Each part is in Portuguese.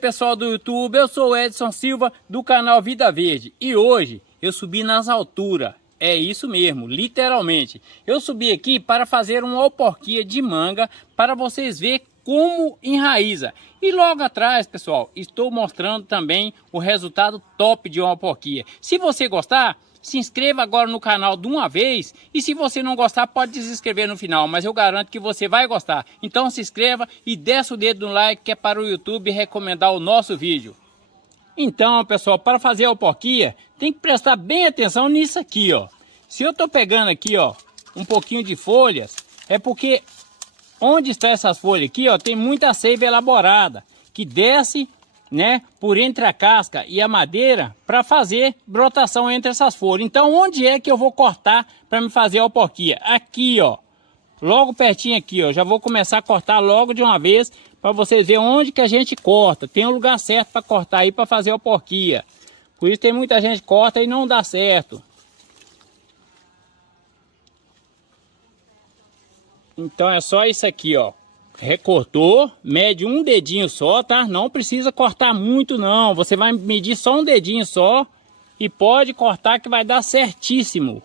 pessoal do YouTube, eu sou o Edson Silva do canal Vida Verde e hoje eu subi nas alturas, é isso mesmo, literalmente. Eu subi aqui para fazer uma alporquia de manga para vocês verem como enraiza. E logo atrás, pessoal, estou mostrando também o resultado top de uma alporquia. Se você gostar, se inscreva agora no canal de uma vez e se você não gostar pode desinscrever no final, mas eu garanto que você vai gostar. Então se inscreva e desça o dedo no like que é para o YouTube recomendar o nosso vídeo. Então pessoal, para fazer a alporquia tem que prestar bem atenção nisso aqui, ó. Se eu tô pegando aqui, ó, um pouquinho de folhas, é porque onde está essas folhas aqui, ó, tem muita seiva elaborada que desce, né, por entre a casca e a madeira para fazer brotação entre essas folhas. Então onde é que eu vou cortar para me fazer a alporquia? Aqui, ó, logo pertinho aqui, ó, já vou começar a cortar logo de uma vez para vocês verem onde que a gente corta. Tem um lugar certo para cortar aí para fazer a alporquia. Por isso tem muita gente que corta e não dá certo. Então é só isso aqui, ó. Recortou, mede um dedinho só, tá? Não precisa cortar muito não, você vai medir só um dedinho só e pode cortar que vai dar certíssimo.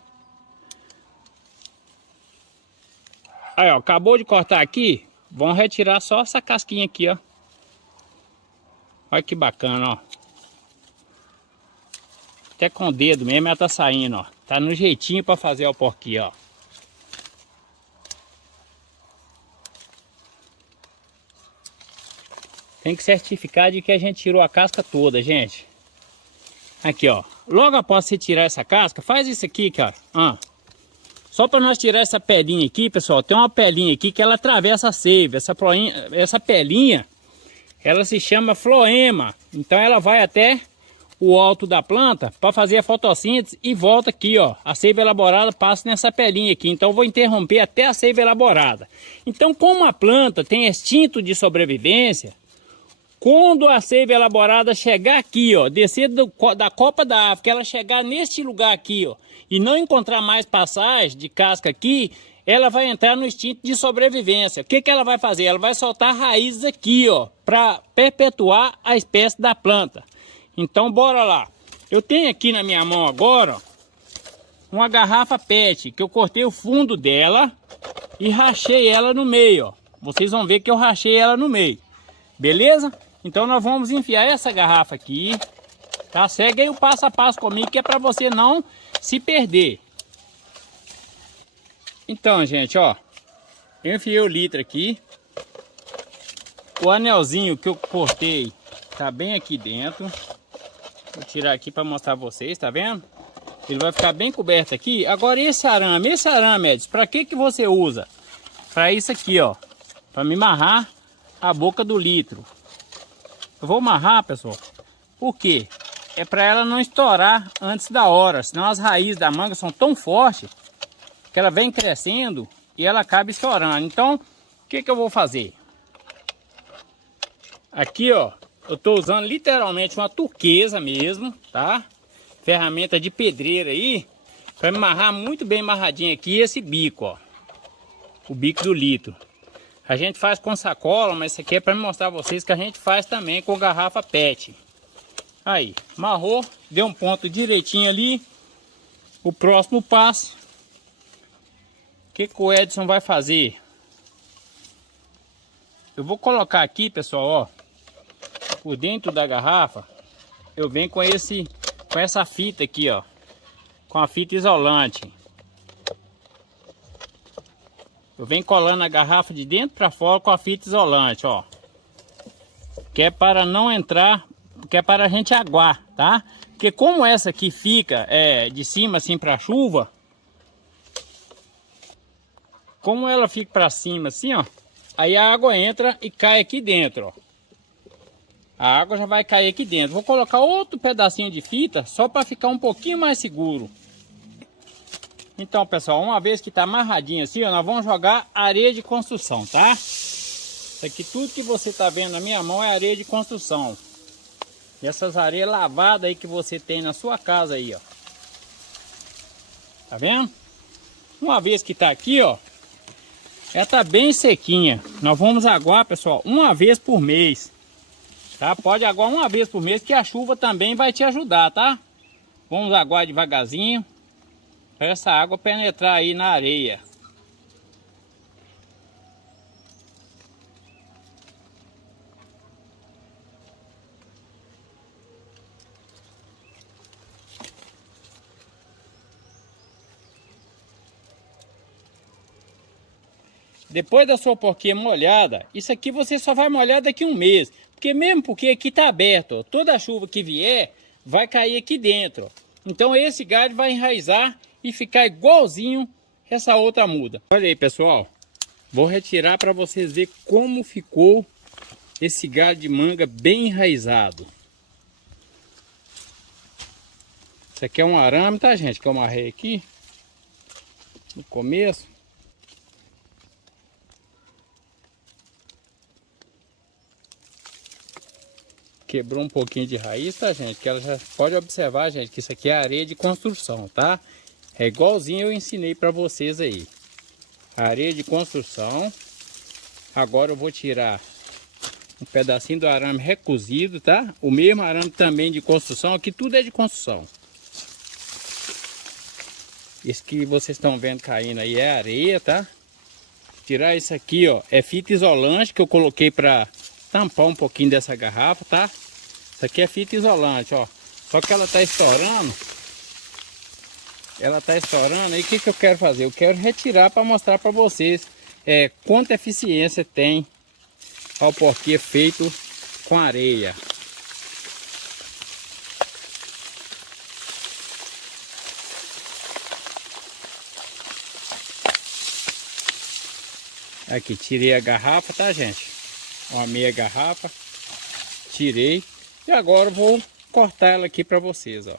Aí, ó, acabou de cortar aqui, vamos retirar só essa casquinha aqui, ó. Olha que bacana, ó. Até com o dedo mesmo ela tá saindo, ó. Tá no jeitinho para fazer a alporquia, ó. Tem que certificar de que a gente tirou a casca toda, gente. Aqui, ó. Logo após você tirar essa casca, faz isso aqui, cara. Só para nós tirar essa pelinha aqui, pessoal. Tem uma pelinha aqui que ela atravessa a seiva. Essa pelinha, ela se chama floema. Então ela vai até o alto da planta para fazer a fotossíntese e volta aqui, ó. A seiva elaborada passa nessa pelinha aqui. Então eu vou interromper até a seiva elaborada. Então como a planta tem instinto de sobrevivência, quando a seiva elaborada chegar aqui, ó, descer da copa da árvore, que ela chegar neste lugar aqui, ó, e não encontrar mais passagem de casca aqui, ela vai entrar no instinto de sobrevivência. O que que ela vai fazer? Ela vai soltar raízes aqui, ó, para perpetuar a espécie da planta. Então, bora lá. Eu tenho aqui na minha mão agora, ó, uma garrafa PET, que eu cortei o fundo dela e rachei ela no meio, ó. Vocês vão ver que eu rachei ela no meio. Beleza? Então nós vamos enfiar essa garrafa aqui, tá? Segue aí o passo a passo comigo que é para você não se perder. Então, gente, ó, eu enfiei o litro aqui. O anelzinho que eu cortei tá bem aqui dentro. Vou tirar aqui para mostrar a vocês, tá vendo? Ele vai ficar bem coberto aqui. Agora esse arame, Edson, para que você usa? Para isso aqui, ó, para me amarrar a boca do litro. Eu vou amarrar, pessoal, por quê? É para ela não estourar antes da hora, senão as raízes da manga são tão fortes que ela vem crescendo e ela acaba estourando. Então, o que que eu vou fazer? Aqui, ó, eu tô usando literalmente uma turquesa mesmo, tá? Ferramenta de pedreira aí, para me amarrar muito bem amarradinho aqui esse bico, ó. O bico do litro. A gente faz com sacola, mas isso aqui é para mostrar a vocês que a gente faz também com garrafa PET. Aí, amarrou, deu um ponto direitinho ali. O próximo passo, o que que o Edson vai fazer? Eu vou colocar aqui, pessoal, ó, por dentro da garrafa, eu venho com essa fita aqui, ó, com a fita isolante. Eu venho colando a garrafa de dentro para fora com a fita isolante, ó. Que é para não entrar, que é para a gente aguar, tá? Porque como essa aqui fica de cima assim para chuva, como ela fica para cima assim, ó, aí a água entra e cai aqui dentro, ó. A água já vai cair aqui dentro. Vou colocar outro pedacinho de fita só para ficar um pouquinho mais seguro. Então, pessoal, uma vez que tá amarradinho assim, ó, nós vamos jogar areia de construção, tá? Isso aqui, tudo que você tá vendo na minha mão é areia de construção. E essas areias lavadas aí que você tem na sua casa aí, ó. Tá vendo? Uma vez que tá aqui, ó, ela tá bem sequinha. Nós vamos aguar, pessoal, uma vez por mês. Tá? Pode aguar uma vez por mês que a chuva também vai te ajudar, tá? Vamos aguar devagarzinho para essa água penetrar aí na areia. Depois da sua porquinha molhada, isso aqui você só vai molhar daqui a um mês. Porque aqui tá aberto, ó, toda a chuva que vier vai cair aqui dentro. Ó. Então esse galho vai enraizar e ficar igualzinho essa outra muda. Olha aí, pessoal. Vou retirar para vocês verem como ficou esse galho de manga bem enraizado. Isso aqui é um arame, tá, gente? Que eu amarrei aqui no começo. Quebrou um pouquinho de raiz, tá, gente? Que ela já pode observar, gente, que isso aqui é areia de construção, tá? É igualzinho eu ensinei para vocês aí. Areia de construção. Agora eu vou tirar um pedacinho do arame recozido, tá? O mesmo arame também de construção. Aqui tudo é de construção. Esse que vocês estão vendo caindo aí é areia, tá? Tirar isso aqui, ó, é fita isolante que eu coloquei para tampar um pouquinho dessa garrafa, tá? Isso aqui é fita isolante, ó. Só que ela tá estourando. Ela tá estourando. Aí o que eu quero fazer? Eu quero retirar para mostrar para vocês quanta eficiência tem o porquê feito com areia. Aqui, tirei a garrafa, tá, gente? Uma meia garrafa. Tirei. E agora eu vou cortar ela aqui para vocês, ó.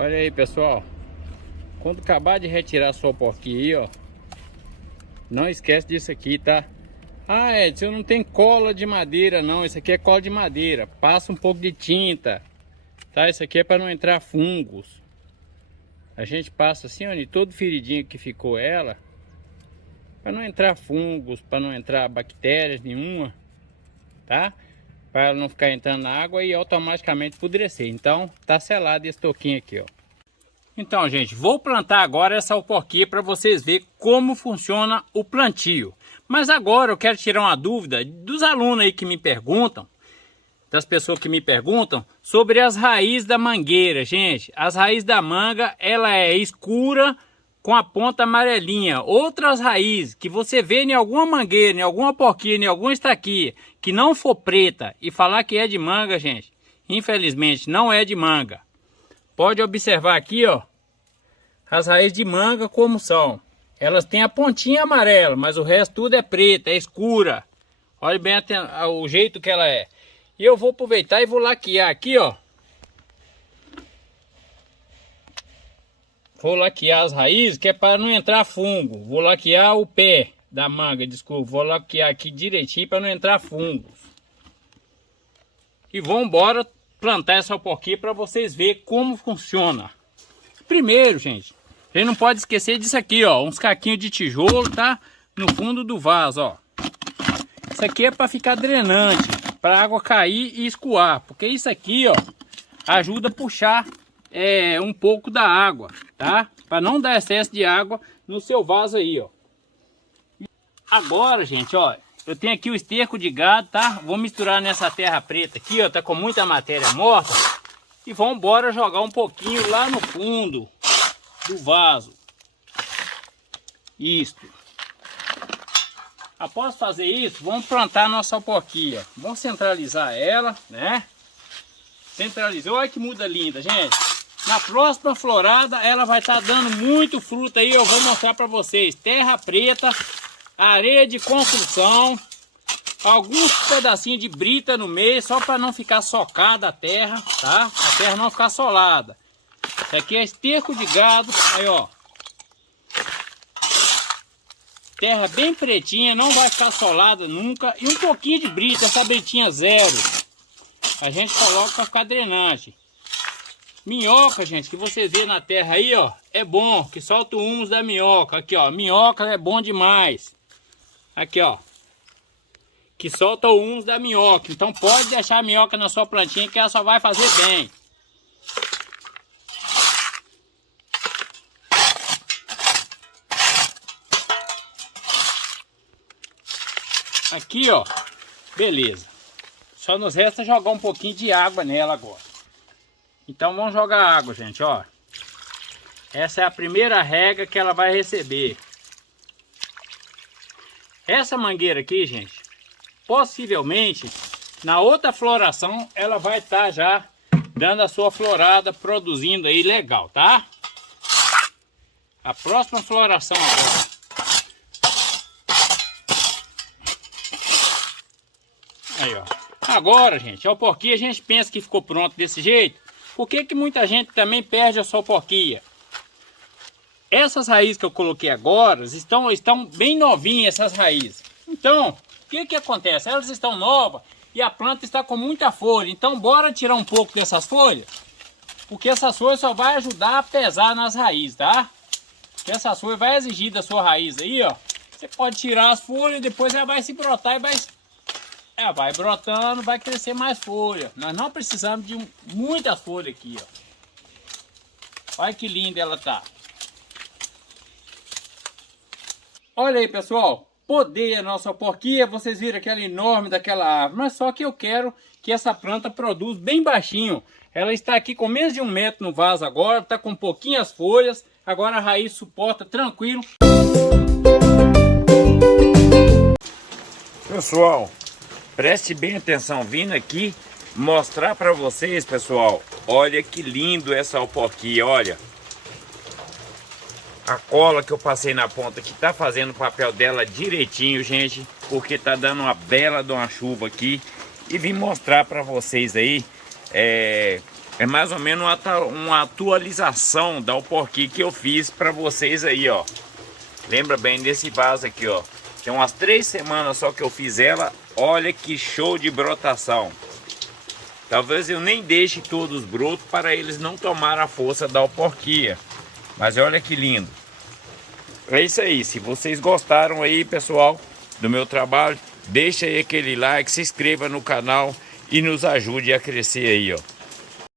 Olha aí, pessoal, quando acabar de retirar a sua porquinha aí, ó, não esquece disso aqui, tá? Ah, Edson, não tem cola de madeira não, isso aqui é cola de madeira. Passa um pouco de tinta, tá? Isso aqui é para não entrar fungos. A gente passa assim, ó, em todo feridinho que ficou ela, para não entrar fungos, para não entrar bactérias nenhuma, tá? Para ela não ficar entrando na água e automaticamente apodrecer. Então tá selado esse toquinho aqui, ó. Então, gente, vou plantar agora essa alporquia para vocês verem como funciona o plantio. Mas agora eu quero tirar uma dúvida dos alunos aí que me perguntam, das pessoas que me perguntam sobre as raízes da mangueira, gente. As raízes da manga, ela é escura com a ponta amarelinha. Outras raízes que você vê em alguma mangueira, em alguma porquinha, em alguma estaquia, que não for preta e falar que é de manga, gente, infelizmente não é de manga. Pode observar aqui, ó, as raízes de manga como são. Elas têm a pontinha amarela, mas o resto tudo é preta, é escura. Olha bem o jeito que ela é. E eu vou aproveitar e vou laquear aqui, ó. Vou laquear as raízes, que é para não entrar fungo. Vou laquear o pé da manga, desculpa. Vou laquear aqui direitinho para não entrar fungos. E vamos embora plantar essa alporquia para vocês verem como funciona. Primeiro, gente, a gente não pode esquecer disso aqui, ó. Uns caquinhos de tijolo, tá? No fundo do vaso, ó. Isso aqui é para ficar drenante, para a água cair e escoar. Porque isso aqui, ó, ajuda a puxar um pouco da água, tá? Para não dar excesso de água no seu vaso aí, ó. Agora, gente, ó, eu tenho aqui o esterco de gado, tá? Vou misturar nessa terra preta aqui, ó, tá com muita matéria morta. E vamos embora jogar um pouquinho lá no fundo do vaso. Isto. Após fazer isso, vamos plantar a nossa alporquia. Vamos centralizar ela, né? Centralizou, olha que muda linda, gente. Na próxima florada, ela vai estar dando muito fruto aí. Eu vou mostrar para vocês. Terra preta, areia de construção. alguns pedacinhos de brita no meio, só para não ficar socada a terra, tá? A terra não ficar solada. Isso aqui é esterco de gado, aí ó. Terra bem pretinha, não vai ficar solada nunca. E um pouquinho de brita, essa britinha zero. A gente coloca para ficar drenagem. Minhoca, gente, que vocês vê na terra aí, ó, é bom, que solta o humus da minhoca. Aqui, ó, minhoca é bom demais. Aqui, ó, que solta o humus da minhoca. Então pode deixar a minhoca na sua plantinha que ela só vai fazer bem. Aqui, ó, beleza. Só nos resta jogar um pouquinho de água nela agora. Então vamos jogar água, gente, ó. Essa é a primeira rega que ela vai receber. Essa mangueira aqui, gente, possivelmente na outra floração ela vai estar já dando a sua florada, produzindo aí legal, tá? A próxima floração agora. Aí, ó. Agora, gente, a porquinha a gente pensa que ficou pronto desse jeito. Por que que muita gente também perde a sua porquinha? Essas raízes que eu coloquei agora estão bem novinhas, essas raízes. Então, o que que acontece? Elas estão novas e a planta está com muita folha. Então, bora tirar um pouco dessas folhas. Porque essas folhas só vai ajudar a pesar nas raízes, tá? Porque essas folhas vai exigir da sua raiz aí, ó. Você pode tirar as folhas, depois ela vai se brotar e vai brotando, vai crescer mais folha. Nós não precisamos de muitas folhas aqui, ó. Olha que linda ela tá. Olha aí, pessoal. Podei a nossa porquinha. Vocês viram aquela enorme daquela árvore. Mas só que eu quero que essa planta produza bem baixinho. Ela está aqui com menos de 1 metro no vaso agora. Está com pouquinhas folhas. Agora a raiz suporta tranquilo. Pessoal, preste bem atenção, vindo aqui mostrar para vocês, pessoal. Olha que lindo essa alporquia, olha. A cola que eu passei na ponta aqui tá fazendo o papel dela direitinho, gente, porque tá dando uma bela de uma chuva aqui. E vim mostrar para vocês aí, é mais ou menos uma atualização da alporquia que eu fiz para vocês aí, ó. Lembra bem desse vaso aqui, ó. Tem umas 3 semanas só que eu fiz ela. Olha que show de brotação. Talvez eu nem deixe todos os brotos para eles não tomarem a força da alporquia. Mas olha que lindo. É isso aí. Se vocês gostaram aí, pessoal, do meu trabalho, deixa aí aquele like, se inscreva no canal e nos ajude a crescer aí, ó.